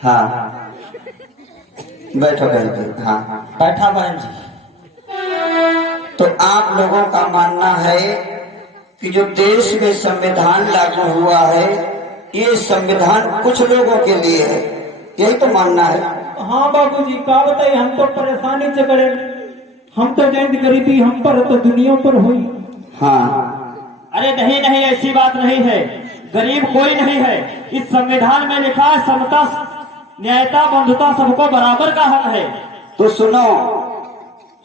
हाँ बैठो बहन जी। हाँ बैठा बहन जी। तो आप लोगों का मानना है कि जो देश में संविधान लागू हुआ है ये संविधान कुछ लोगों के लिए है, यही तो मानना है। हाँ बाबूजी का बताइए, हम तो परेशानी से करे, हम तो जैन गरीबी हम पर तो दुनिया पर हुई। हाँ अरे नहीं नहीं, ऐसी बात नहीं है, गरीब कोई नहीं है। इस संविधान में लिखा है समता न्यायता बंधुता सबको बराबर का हक है। तो सुनो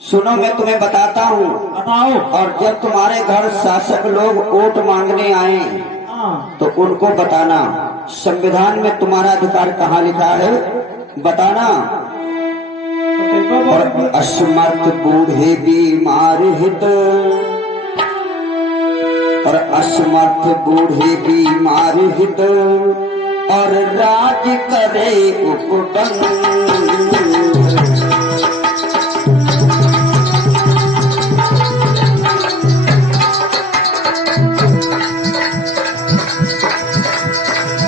सुनो, मैं तुम्हें बताता हूँ। बताओ। और जब तुम्हारे घर शासक लोग वोट मांगने आए तो उनको बताना संविधान में तुम्हारा अधिकार कहाँ लिखा है, बताना। और असमर्थ बूढ़े बीमार हित, और असमर्थ बूढ़े बीमार हित, और राज करे उपबंध।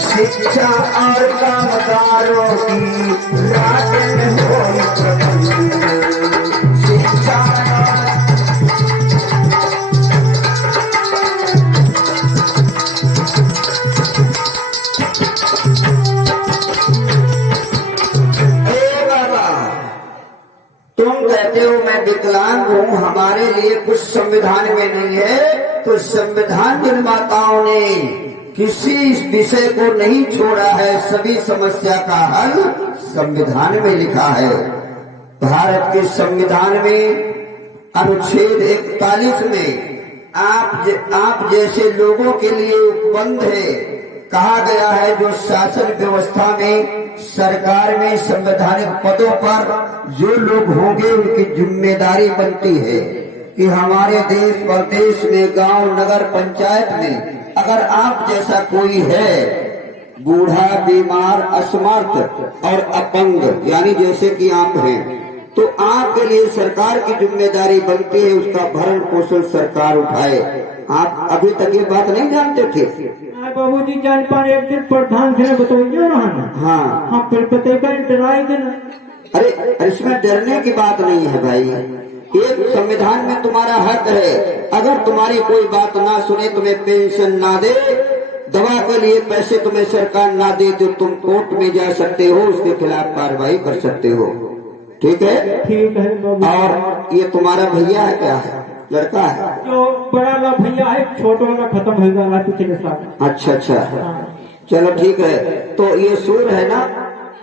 शिक्षा और कामगारों की राजन हो प्रबंध। शिक्षा तुम कहते हो मैं विकलांग हूँ, हमारे लिए कुछ संविधान में नहीं है, तो संविधान निर्माताओं ने किसी विषय को नहीं छोड़ा है, सभी समस्या का हल संविधान में लिखा है। भारत के संविधान में अनुच्छेद 41 में आप जैसे लोगों के लिए उपबंध है, कहा गया है जो शासन व्यवस्था में सरकार में संवैधानिक पदों पर जो लोग होंगे उनकी जिम्मेदारी बनती है कि हमारे देश प्रदेश में गांव नगर पंचायत में अगर आप जैसा कोई है बूढ़ा बीमार असमर्थ और अपंग यानी जैसे कि आप हैं, तो आपके लिए सरकार की जिम्मेदारी बनती है उसका भरण पोषण सरकार उठाए। आप अभी तक ये बात नहीं जानते थे? बाबूजी जान पाए, एक दिन प्रधान से बताइए ना। हाँ हाँ फिर बताएगा डराई देना। अरे इसमें डरने की बात नहीं है भाई, एक संविधान में तुम्हारा हक है, अगर तुम्हारी कोई बात ना सुने, तुम्हें पेंशन ना दे, दवा के लिए पैसे तुम्हें सरकार ना दे, तो तुम कोर्ट में जा सकते हो, उसके खिलाफ कार्रवाई कर सकते हो। ठीक है? ठीक है बाबू। और ये तुम्हारा भैया है, क्या है, लड़का है? जो बड़ा वाला भैया है, छोटा वाला खत्म हो गया पिछले साल। अच्छा अच्छा, चलो ठीक है। तो ये सूर है ना?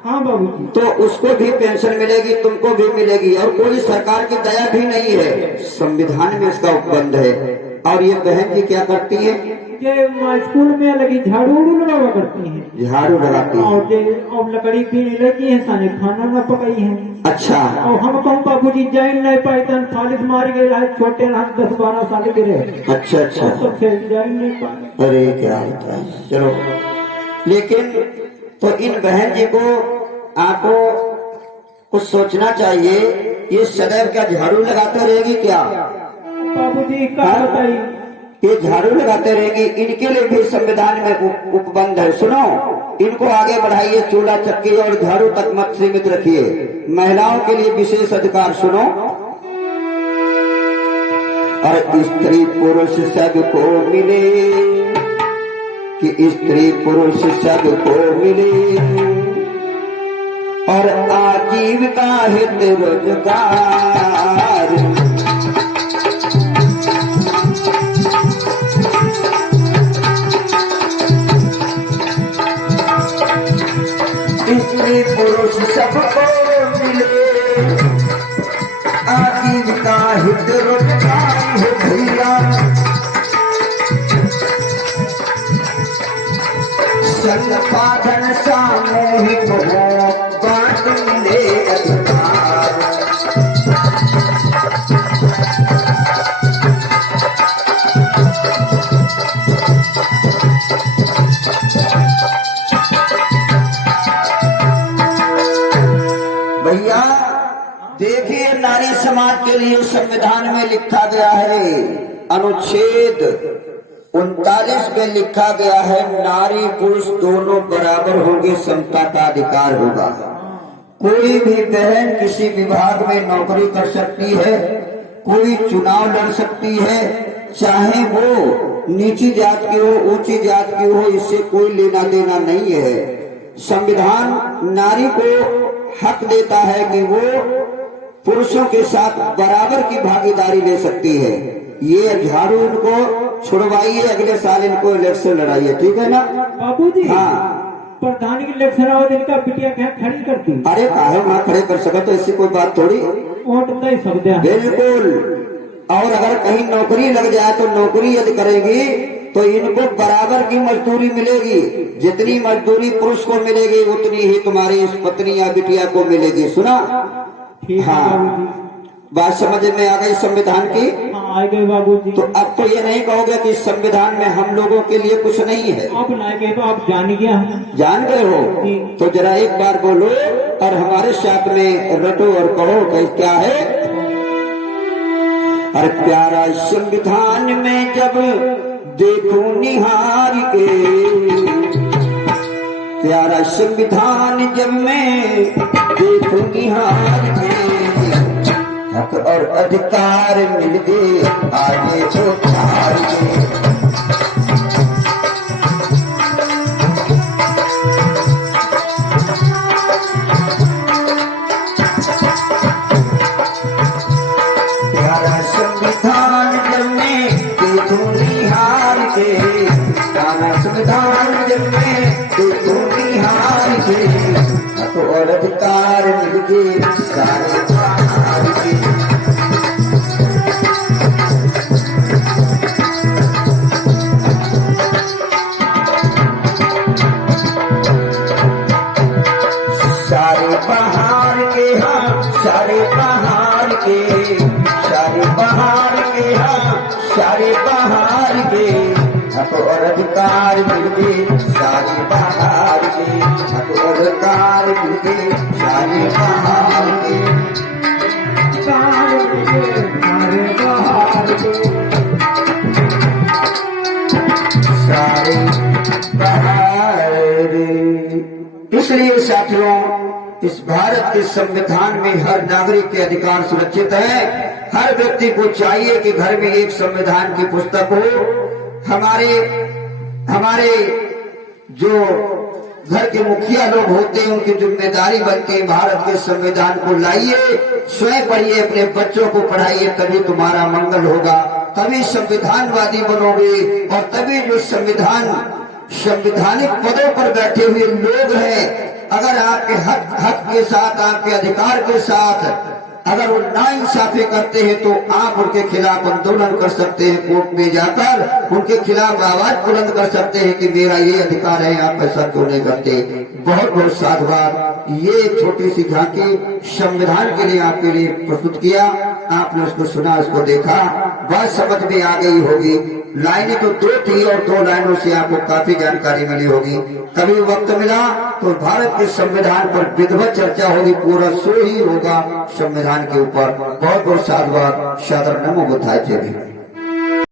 हाँ बाबू। तो उसको भी पेंशन मिलेगी, तुमको भी मिलेगी, और कोई सरकार की दया भी नहीं है, संविधान में इसका उपबंध है। और ये बहन जी क्या करती है? ये स्कूल में लगी झाड़ू लगा करती है। झाड़ू लगाती है और लकड़ी पीने लगी है, साने खाना न पकाई है। अच्छा। और हम कहूँ बाबूजी जान नहीं पाए, फालिस मार गए, छोटे 10-12 साल के रहे। अच्छा अच्छा, तो फिर जान नहीं पाए। अरे क्या होता है, चलो। लेकिन तो इन बहन जी को आपको कुछ सोचना चाहिए, ये सदैव क्या झाड़ू लगाते रहेगी क्या? बाबूजी क्या बताइए, ये झाड़ू लगाते रहेगी, इनके लिए भी संविधान में उपबंध है। सुनो, इनको आगे बढ़ाइए, चूल्हा चक्की और झाड़ू तक मत सीमित रखिए। महिलाओं के लिए विशेष अधिकार सुनो, और स्त्री पुरुष सबको मिले, कि स्त्री पुरुष सबको मिले, और आजीविका हित रोजगार। स्त्री पुरुष सबको मिले, आजीविका हित रोजगार हो भैया। संपादन सामूहिक हो, बांट मिले अधिकार। भैया देखिए, नारी समाज के लिए संविधान में लिखा गया है अनुच्छेद 39 में लिखा गया है नारी पुरुष दोनों बराबर होंगे, समता का अधिकार होगा। कोई भी बहन किसी विभाग में नौकरी कर सकती है, कोई चुनाव लड़ सकती है, चाहे वो नीची जात की हो ऊंची जात की हो, इससे कोई लेना देना नहीं है। संविधान नारी को हक देता है कि वो पुरुषों के साथ बराबर की भागीदारी ले सकती है। ये झाड़ू इनको छुड़वाइए, अगले साल इनको इलेक्शन लड़ाइए, ठीक है ना बाबूजी? हाँ, प्रधान की इलेक्शन आओ दिन का बिटिया क्या खड़ी करती? अरे काहे ना खड़े कर सका, तो इससे कोई बात थोड़ी। वोट दे सकते हैं बिल्कुल। और अगर कहीं नौकरी लग जाए तो नौकरी यदि करेगी तो इनको बराबर की मजदूरी मिलेगी। जितनी मजदूरी पुरुष को मिलेगी उतनी ही तुम्हारी इस पत्नी या बिटिया को मिलेगी। सुना? ठीक है हाँ, बाबूजी। बात समझ में आ गई संविधान की? हाँ, आ गए बाबूजी। तो अब तो ये नहीं कहोगे कि संविधान में हम लोगों के लिए कुछ नहीं है। आप ना गए तो आप जान गया। जान गए हो तो जरा एक बार बोलो और हमारे साथ में रटो और कहो कि क्या है। अरे प्यारा संविधान में जब देखूं निहार के, प्यारा संविधान जब मैं देखूं निहार के, हक और अधिकार मिल गए आगे तो चार के। प्यारा संविधान जब मैं देखूं निहार के, प्यारा संविधान जब मैं देखूं निहार के, हक और अधिकार मिल गए सारे बाहर के। सारे बहार के हाँ, सारे बहार के, सारे बहार के हाँ, सारे बहार के, हक और अधिकार मिल गए सारे बहार के, हक और अधिकार मिल गए सारे बहार के, सारे बहार के, सारे बहार। इसलिए साथियों, इस भारत के संविधान में हर नागरिक के अधिकार सुरक्षित है। हर व्यक्ति को चाहिए कि घर में एक संविधान की पुस्तक हो। हमारे जो घर के मुखिया लोग होते हैं उनकी जिम्मेदारी बनती है भारत के संविधान को लाइए, स्वयं पढ़िए, अपने बच्चों को पढ़ाइए, तभी तुम्हारा मंगल होगा, तभी संविधानवादी बनोगे। और तभी जो संवैधानिक पदों पर बैठे हुए लोग हैं, अगर आपके हक के साथ, आपके अधिकार के साथ अगर वो नाइंसाफी करते हैं तो आप उनके खिलाफ आंदोलन कर सकते हैं, कोर्ट में जाकर उनके खिलाफ आवाज बुलंद कर सकते हैं कि मेरा ये अधिकार है, आप ऐसा क्यों नहीं करते। बहुत बहुत साधुवाद। ये एक छोटी सी झांकी संविधान के लिए आपके लिए प्रस्तुत किया। आपने उसको सुना, उसको देखा, बात समझ में आ गई होगी। लाइनें तो दो थी और 2 लाइनों से आपको काफी जानकारी मिली होगी। कभी वक्त मिला तो भारत के संविधान पर विधिवत चर्चा होगी, पूरा शो ही होगा संविधान के ऊपर। बहुत बहुत साधुवाद। सादर नमो बुद्धाय। जय भीम।